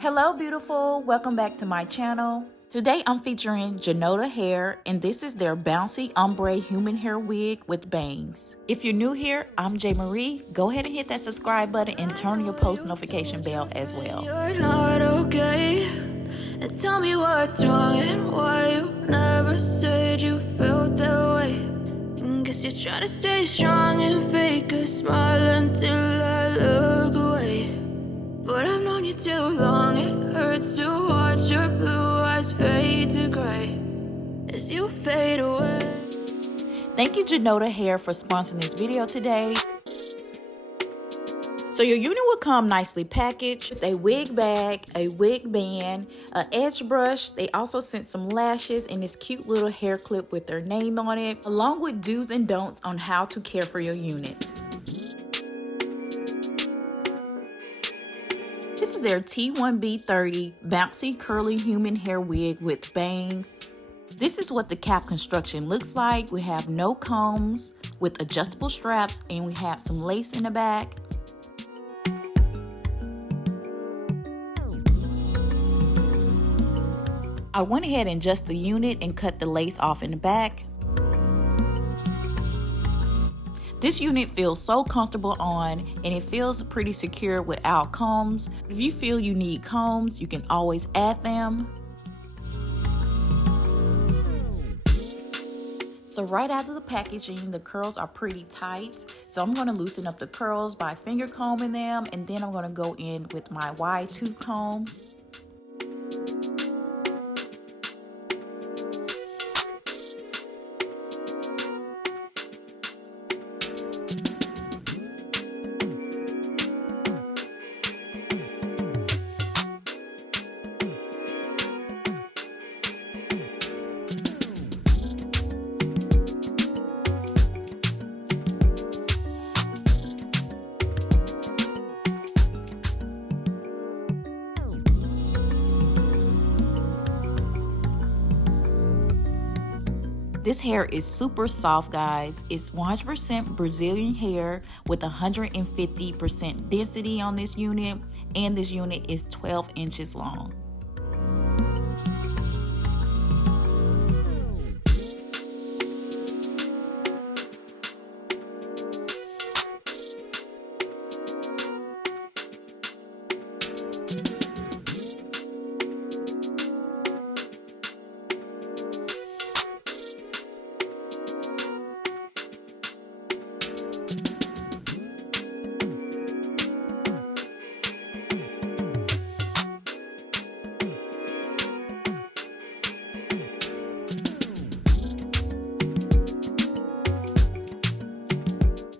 Hello beautiful, welcome back to my channel. Today I'm featuring Junoda hair and this is their Bouncy Ombre human hair wig with bangs. If you're new here, I'm J Marie. Go ahead and hit that subscribe button and turn your post notification bell as well. You're not okay, and tell me what's wrong and why you never said you felt that way. And guess you're trying to stay strong and fake a smile until I look away. But I've known you too long, it hurts to watch your blue eyes fade to gray as you fade away. Thank you Junoda Hair for sponsoring this video today. So your unit will come nicely packaged with a wig bag, a wig band, an edge brush. They also sent some lashes and this cute little hair clip with their name on it, along with do's and don'ts on how to care for your unit. This is their T1b 30 Bouncy Curly Human Hair Wig with bangs. This is what the cap construction looks like. We have no combs with adjustable straps and we have some lace in the back. I went ahead and adjusted the unit and cut the lace off in the back. This unit feels so comfortable on and it feels pretty secure without combs. If you feel you need combs, you can always add them. So right out of the packaging, the curls are pretty tight. So I'm going to loosen up the curls by finger combing them, and then I'm going to go in with my wide tooth comb. This hair is super soft, guys. It's 100% Brazilian hair with 150% density on this unit, and this unit is 12 inches long.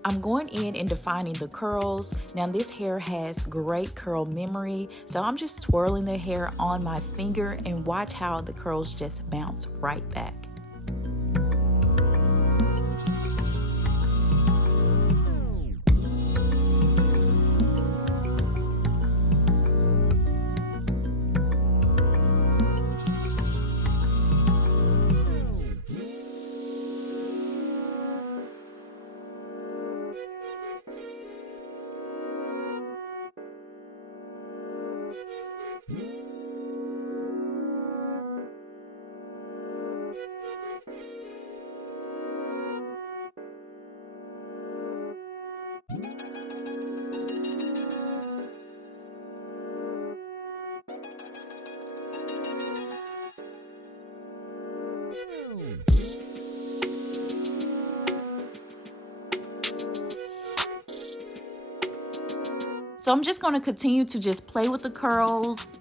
I'm going in and defining the curls. Now this hair has great curl memory, so I'm just twirling the hair on my finger and watch how the curls just bounce right back. So I'm just going to continue to just play with the curls.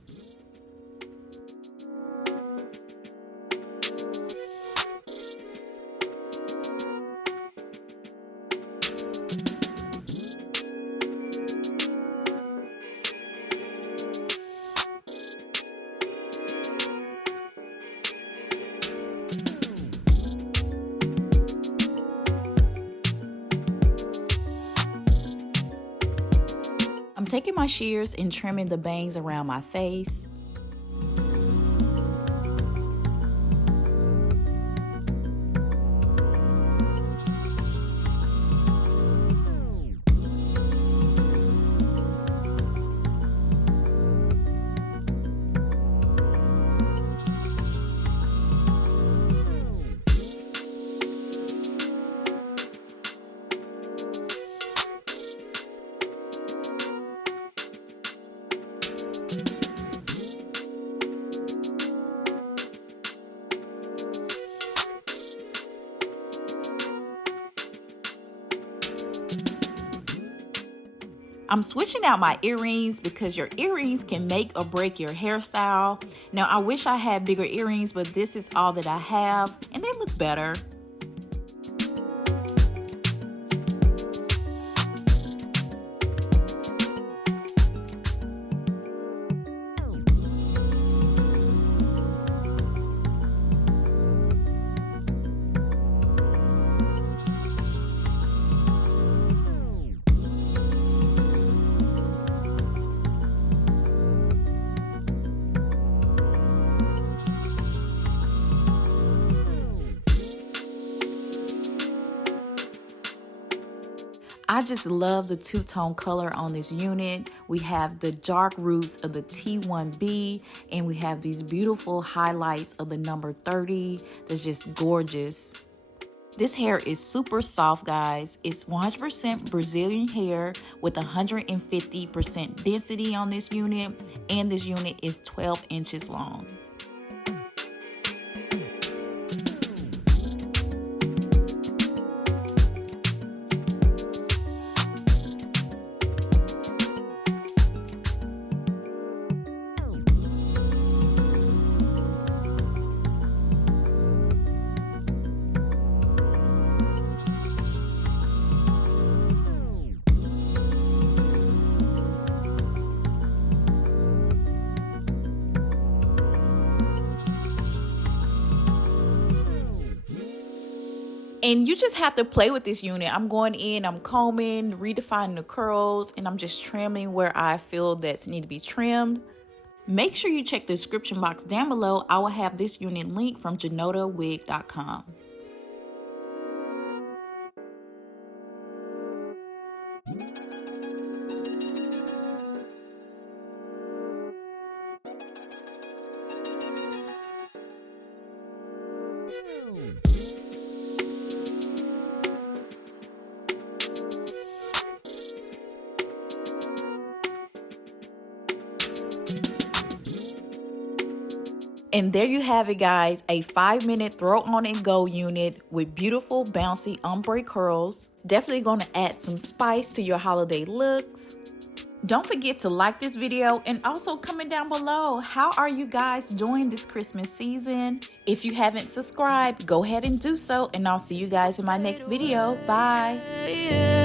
I'm taking my shears and trimming the bangs around my face. I'm switching out my earrings because your earrings can make or break your hairstyle. Now, I wish I had bigger earrings, but this is all that I have, and they look better. I just love the two-tone color on this unit. We have the dark roots of the T1b, and we have these beautiful highlights of the number 30. That's just gorgeous. This hair is super soft, guys. It's 100% Brazilian hair with 150% density on this unit, and this unit is 12 inches long. And you just have to play with this unit. I'm going in, I'm combing, redefining the curls, and I'm just trimming where I feel that need to be trimmed. Make sure you check the description box down below. I will have this unit linked from junodawig.com. And there you have it, guys, a 5-minute throw on and go unit with beautiful bouncy ombre curls. Definitely going to add some spice to your holiday looks. Don't forget to like this video and also comment down below, how are you guys doing this Christmas season? If you haven't subscribed, go ahead and do so, and I'll see you guys in my next video. Bye.